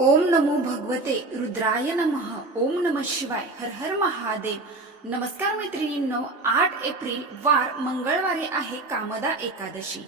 ओम नमो भगवते रुद्राय नमः ओम नम शिवाय हर हर महादेव. नमस्कार मैत्रिणींनो आठ एप्रिल वार मंगळवारी आहे कामदा एकादशी.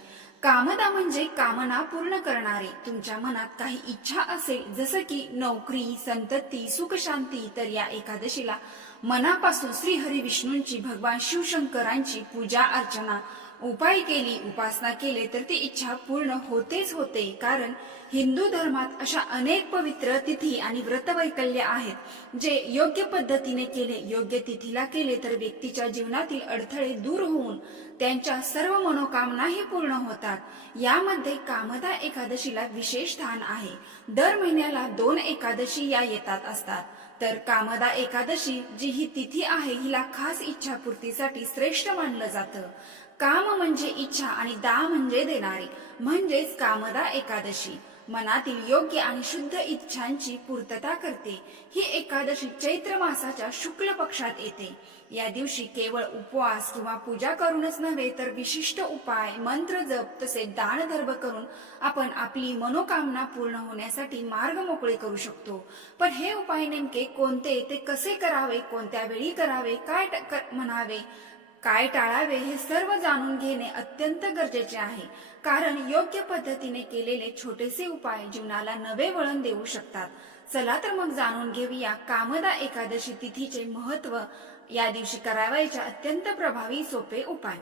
कामदा म्हणजे कामना पूर्ण करणारे. तुमच्या मनात काही इच्छा असेल जसं की नोकरी संतती सुख शांती तर या एकादशीला मनापासून श्री हरी विष्णूंची भगवान शिवशंकरांची पूजा अर्चना उपाय केली उपासना केले तर ती इच्छा पूर्ण होतेच होते. कारण हिंदू धर्मात अशा अनेक पवित्र तिथी आणि व्रतवैकल्य आहेत जे योग्य पद्धतीने केले योग्य तिथीला केले तर व्यक्तीच्या जीवनातील अडथळे दूर होऊन त्यांच्या सर्व मनोकामनाही पूर्ण होतात. यामध्ये कामदा एकादशीला विशेष स्थान आहे. दर महिन्याला दोन एकादशी या येतात असतात. तर कामदा एकादशी जी ही तिथी आहे हिला खास इच्छापूर्तीसाठी श्रेष्ठ मानलं जातं. काम म्हणजे इच्छा आणि दा म्हणजे देणारे म्हणजेच कामदा एकादशी. मनातील योग्य आणि शुद्ध इच्छांची पूर्तता करते. ही एकादशी चैत्र मासाच्या शुक्ल पक्षात येते. या दिवशी केवळ उपवास किंवा पूजा करूनच नव्हे तर विशिष्ट उपाय मंत्र जप तसेच दानधर्म करून आपण आपली मनोकामना पूर्ण होण्यासाठी मार्ग मोकळे करू शकतो. पण हे उपाय नेमके कोणते ते कसे करावे कोणत्या वेळी करावे काय ट- म्हणावे? काय टाळावे हे सर्व जाणून घेणे अत्यंत गरजेचे आहे. कारण योग्य पद्धतीने केलेले छोटेसे उपाय जीवनाला नवे वळण देऊ शकतात. चला तर मग जाणून घेऊया कामदा एकादशी तिथीचे महत्त्व या दिवशी करावायच्या अत्यंत प्रभावी सोपे उपाय.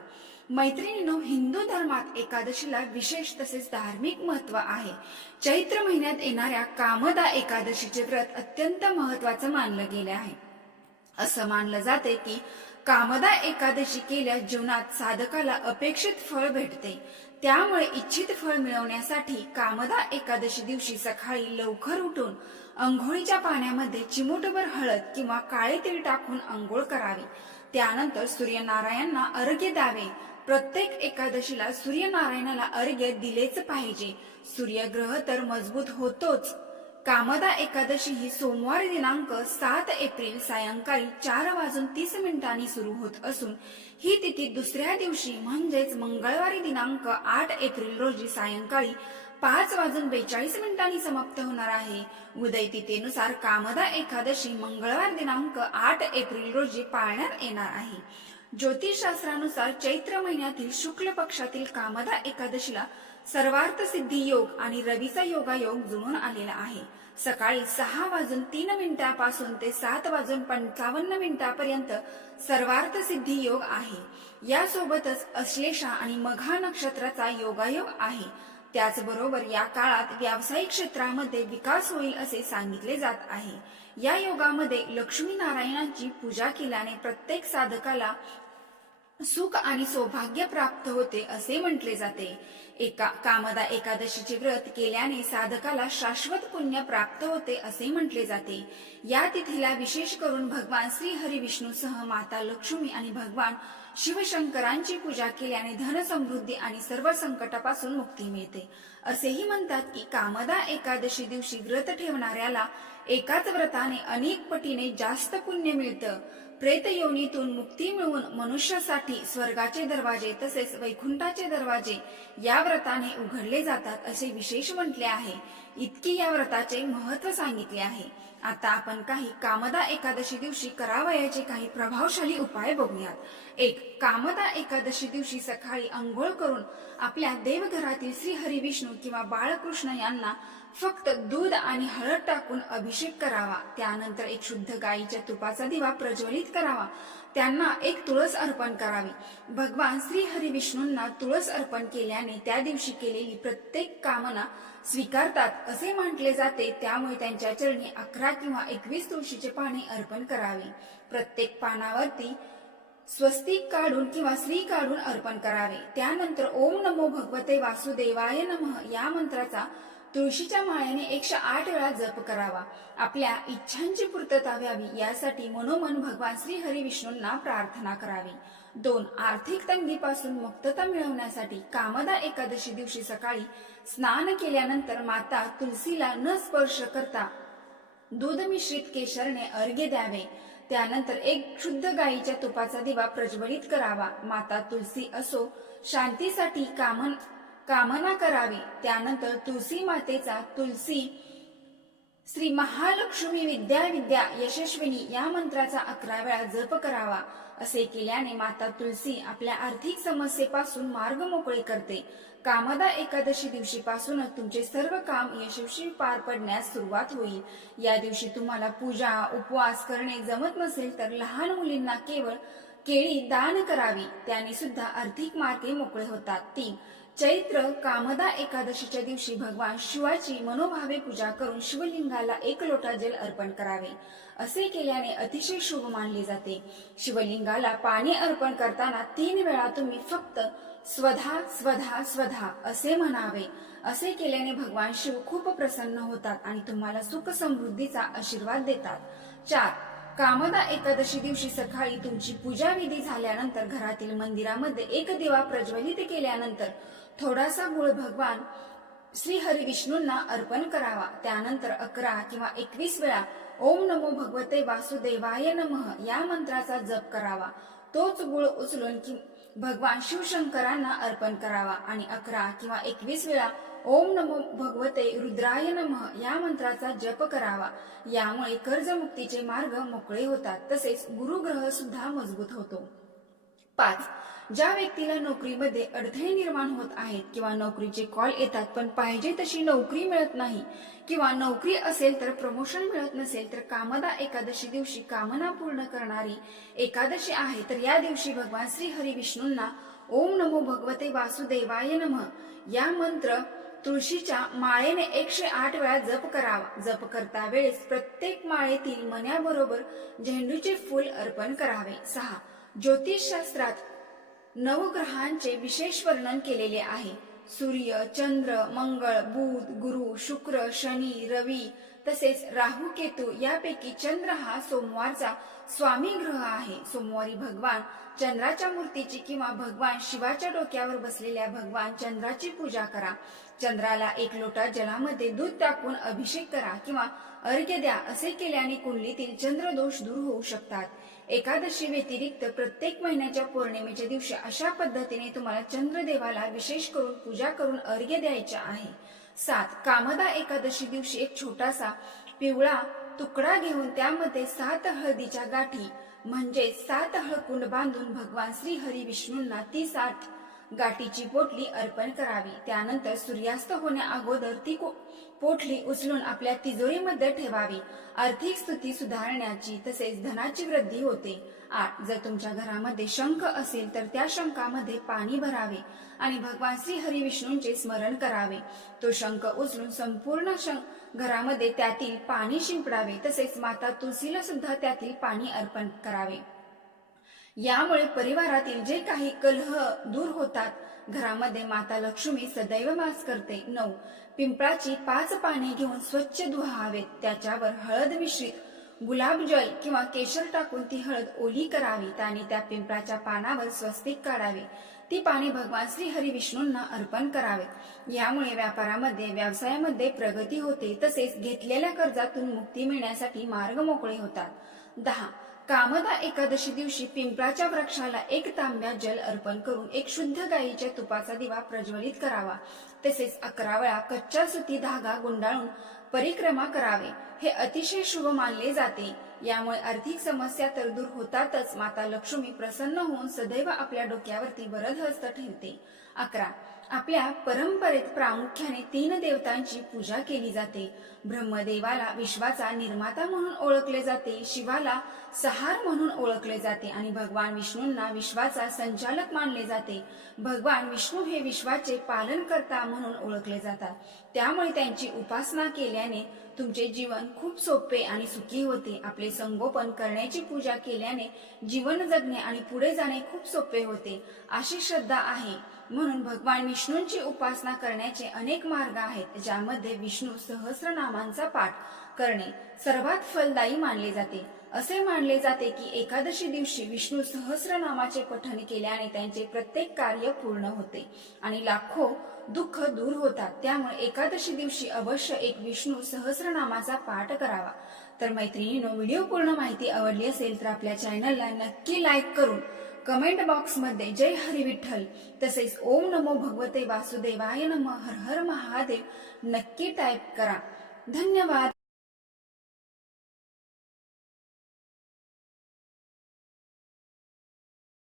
मैत्रिणीनो हिंदू धर्मात एकादशीला विशेष तसेच धार्मिक महत्त्व आहे. चैत्र महिन्यात येणाऱ्या कामदा एकादशीचे व्रत अत्यंत महत्वाचं मानलं गेले आहे. असं मानलं जाते की कामदा एकादशी केल्यास जीवनात साधकाला अपेक्षित फळ भेटते. त्यामुळे इच्छित फळ मिळवण्यासाठी कामदा एकादशी दिवशी सकाळी लवकर उठून अंघोळीच्या पाण्यामध्ये चिमूटभर हळद किंवा काळे तीळ टाकून अंघोळ करावी. त्यानंतर सूर्यनारायणांना अर्घ्य द्यावे. प्रत्येक एकादशीला सूर्यनारायणाला अर्घ्य दिलेच पाहिजे. सूर्यग्रह तर मजबूत होतोच. कामदा एकादशी ही सोमवार दिनांक सात एप्रिल सायंकाळी चार वाजून तीस मिनिटांनी सुरू होत असून ही तिथी दुसऱ्या दिवशी म्हणजेच मंगळवारी दिनांक आठ एप्रिल रोजी सायंकाळी पाच वाजून बेचाळीस मिनिटांनी समाप्त होणार आहे. उदय तिथेनुसार कामदा एकादशी मंगळवार दिनांक आठ एप्रिल रोजी पाळण्यात येणार आहे. ज्योतिषशास्त्रानुसार चैत्र महिन्यातील शुक्ल पक्षातील कामदा एकादशीला सर्वार्थ सिद्धी योग आणि रवीचा योगायोग जुळून आलेला आहे. सकाळी सहा वाजून तीन मिनिटापासून ते सात वाजून पंचावन्न मिनिटापर्यंत सर्वार्थ सिद्धी योग आहे. यासोबतच अश्लेषा आणि मघा नक्षत्राचा योगायोग आहे. त्याचबरोबर या काळात व्यावसायिक क्षेत्रामध्ये विकास होईल असे सांगितले जात आहे. या योगामध्ये लक्ष्मी नारायणांची पूजा केल्याने प्रत्येक साधकाला सुख आणि सौभाग्य प्राप्त होते असे म्हटले जाते. एका कामदा एकादशीचे व्रत केल्याने साधकाला शाश्वत पुण्य प्राप्त होते असे म्हटले जाते. या तिथीला विशेष करून भगवान श्री हरी विष्णूसह माता लक्ष्मी आणि भगवान शिवशंकरांची पूजा केल्याने धन समृद्धी आणि सर्व संकटापासून मुक्ती मिळते. असेही म्हणतात की कामदा एकादशी दिवशी व्रत ठेवणाऱ्याला एकाच व्रताने अनेक पटीने जास्त पुण्य मिळतं. प्रेत योनीतून मुक्ती मिळवून मनुष्यासाठी स्वर्गाचे दरवाजे तसेच वैकुंठाचे दरवाजे या व्रताने उघडले जातात असे विशेष म्हटले आहे. इतकी या व्रताचे महत्त्व सांगितले आहे. आता आपण काही कामदा एकादशी दिवशी करावयाचे काही प्रभावशाली उपाय बघूयात. एक कामदा एकादशी दिवशी सकाळी अंघोळ करून आपल्या देवघरातील श्री हरी विष्णू किंवा बाळकृष्ण यांना फक्त दूध आणि हळद टाकून अभिषेक करावा. त्यानंतर एक शुद्ध गायीच्या तुपाचा दिवा प्रज्वलित करावा. त्यांना एक तुळस अर्पण करावी. भगवान श्री हरी विष्णूंना तुळस अर्पण केल्याने त्या दिवशी केलेली प्रत्येक कामना स्वीकारतात असे म्हटले जाते. त्यामुळे त्यांच्या चरणी अकरा किंवा एकवीस तुळशीचे पाने अर्पण करावे. प्रत्येक पानावरती स्वस्तिक काढून किंवा श्री काढून अर्पण करावे. त्यानंतर ओम नमो भगवते वासुदेवाय नमः या मंत्राचा तुळशीच्या माळ्याने एकशे आठ वेळा जप करावा. आपल्या इच्छांची पूर्तता व्हावी यासाठी मनोमन भगवान श्री हरी विष्णूंना प्रार्थना करावी. दोन आर्थिक तंगीपासून मुक्तता मिळवण्यासाठी कामदा एकादशी दिवशी सकाळी स्नान केल्यानंतर माता तुलसीला न स्पर्श करता दूध मिश्रित केशरने अर्घ्य द्यावे. त्यानंतर एक शुद्ध गायीच्या तुपाचा दिवा प्रज्वलित करावा. माता तुलसी असो शांतीसाठी कामन कामना करावी. त्यानंतर तुलसी मातेचा तुलसी श्री महालक्ष्मी विद्या विद्या यशस्विनी या मंत्राचा अकरा वेळा जप करावा. असे केल्याने माता तुलसी आपल्या आर्थिक समस्येपासून मार्ग मोकळे करते. कामदा एकादशी दिवशीपासूनच तुमचे सर्व काम यशस्वी पार पडण्यास सुरुवात होईल. या दिवशी तुम्हाला पूजा उपवास करणे जमत नसेल तर लहान मुलींना केवळ केळी दान करावी. त्याने सुद्धा आर्थिक मार्गे मोकळे होतात. तीन चैत्र कामदा एकादशीच्या दिवशी भगवान शिवाची मनोभावे पूजा करून शिवलिंगाला एक लोटा जल अर्पण करावे. असे केल्याने अतिशय शुभ मानले जाते. शिवलिंगाला पाणी अर्पण करताना तीन वेळा तुम्ही फक्त स्वधा स्वधा स्वधा असे म्हणावे. असे केल्याने भगवान शिव खूप प्रसन्न होतात आणि तुम्हाला सुख समृद्धीचा आशीर्वाद देतात. चार कामदा एकादशी दिवशी सकाळी तुमची पूजा विधी झाल्यानंतर घरातील मंदिरामध्ये एक दिवा प्रज्वलित केल्यानंतर थोडासा मूळ भगवान श्री हरी विष्णूंना अर्पण करावा. त्यानंतर अकरा किंवा एकवीस वेळा ओम नमो भगवते वासुदेवाय नमः या मंत्राचा जप करावा. तोच गुळ उचलून कि भगवान शिवशंकरांना अर्पण करावा. आणि अकरा किंवा एकवीस वेळा ओम नमो भगवते रुद्राय नमः या मंत्राचा जप करावा. यामुळे कर्जमुक्तीचे मार्ग मोकळे होतात. तसेच गुरुग्रह सुद्धा मजबूत होतो. पाच ज्या व्यक्तीला नोकरीमध्ये अडथळे निर्माण होत आहेत किंवा नोकरीचे कॉल येतात पण पाहिजे तशी नोकरी मिळत नाही किंवा नोकरी असेल तर प्रमोशन मिळत नसेल तर कामदा एकादशी दिवशी कामना पूर्ण करणारी एकादशी आहे तर या दिवशी भगवान श्री हरी विष्णूंना ओम नमो भगवते वासुदेवाय नमः. या मंत्र तुळशीच्या माळेने एकशे आठ वेळा जप करावा. जप करता वेळेस प्रत्येक माळेतील मन्याबरोबर झेंडूचे फूल अर्पण करावे. सहा. ज्योतिषशास्त्रात नवग्रहांचे विशेष वर्णन केलेले आहे. सूर्य चंद्र मंगळ बुध गुरु शुक्र शनी रवी तसेच राहू केतू यापैकी चंद्र हा सोमवारचा स्वामी ग्रह आहे. सोमवारी भगवान चंद्राच्या मूर्तीची किंवा भगवान शिवाच्या डोक्यावर बसलेल्या भगवान चंद्राची पूजा करा. चंद्राला एक लोटा जलामध्ये दूध टाकून अभिषेक करा किंवा अर्घ्य द्या असे केल्याने कुंडलीतील चंद्रदोष दूर होऊ शकतात. एकादशी व्यतिरिक्त प्रत्येक महिन्याच्या पौर्णिमेच्या दिवशी अशा पद्धतीने तुम्हाला चंद्रदेवाला विशेष करून पूजा करून अर्घ्य द्यायचे आहे. सात कामदा एकादशी दिवशी एक छोटासा पिवळा तुकडा घेऊन त्यामध्ये सात हळदीच्या गाठी म्हणजे सात हळकुंड बांधून भगवान श्री हरी विष्णूंना ती साठ गाठीची पोटली अर्पण करावी. त्यानंतर सूर्यास्त होण्या अगोदर ती पोटली उचलून आपल्या तिजोरीमध्ये ठेवावी. आर्थिक स्थिती सुधारण्याची तसेच धनाची वृद्धी होते. आठ जर तुमच्या घरामध्ये शंख असेल तर त्या शंखामध्ये पाणी भरावे आणि भगवान श्री हरी विष्णूंचे स्मरण करावे. तो शंख उचलून संपूर्ण शंख घरामध्ये त्यातील पाणी शिंपडावे. तसेच माता तुलसीला सुद्धा त्यातील पाणी अर्पण करावे. यामुळे परिवारातील जे काही कलह दूर होतात घरामध्ये माता लक्ष्मी सदैव मास करते. नऊ. पिंपळाची पाच पाने घेऊन स्वच्छ धुवावेत त्याच्यावर हळद मिश्रित गुलाबजल किंवा केशर टाकून ती हळद ओली करावी. आणि त्या पिंपळाच्या पानावर स्वस्तिक काढावे. ती पाने भगवान श्री हरी विष्णूंना अर्पण करावे यामुळे व्यापारामध्ये व्यवसायामध्ये प्रगती होते. तसेच घेतलेल्या कर्जातून मुक्ती मिळण्यासाठी मार्ग मोकळे होतात. दहा. कामदा एकादशी दिवशी पिंपळाच्या वृक्षाला एक तांब्या जल अर्पण करून एक शुद्ध गायीच्या तुपाचा दिवा प्रज्वलित करावा. तसेच अकरा वेळा कच्च्या सुती धागा गुंडाळून परिक्रमा करावे. हे अतिशय शुभ मानले जाते. यामुळे आर्थिक समस्या तर दूर होतातच. माता लक्ष्मी प्रसन्न होऊन सदैव आपल्या डोक्यावरती वरद हस्त ठेवते. अकरा. आपल्या परंपरेत प्रामुख्याने तीन देवतांची पूजा केली जाते. ब्रह्मदेवाला विश्वाचा निर्माता म्हणून ओळखले जाते शिवाला सहार म्हणून ओळखले जाते आणि भगवान विष्णूंना विश्वाचा संचालक मानले जाते. भगवान विष्णू हे विश्वाचे पालनकर्ता म्हणून ओळखले जातात. त्यामुळे त्यांची उपासना केल्याने तुमचे जीवन खूप सोपे आणि सुखी होते. आपले संगोपन करण्याची पूजा केल्याने जीवन जगणे आणि पुढे जाणे खूप सोपे होते. अशी श्रद्धा आहे. म्हणून भगवान विष्णूंची उपासना करण्याचे अनेक मार्ग आहेत ज्यामध्ये विष्णू नामांचा पाठ करणे सर्वात फलदायी मानले जाते. असे मानले जाते की एकादशी दिवशी विष्णू सहस्रनामाचे पठण केल्याने त्यांचे प्रत्येक कार्य पूर्ण होते आणि लाखो दुःख दूर होतात. त्यामुळे एकादशी दिवशी अवश्य एक विष्णू सहस्रनामाचा पाठ करावा. तर मैत्रिणीनो व्हिडिओ पूर्ण माहिती आवडली असेल तर आपल्या चॅनलला नक्की लाईक करून कमेंट बॉक्समध्ये जय हरी विठ्ठल तसेच ओम नमो भगवते वासुदेवाय नम हर हर महादेव नक्की टाईप करा. धन्यवाद.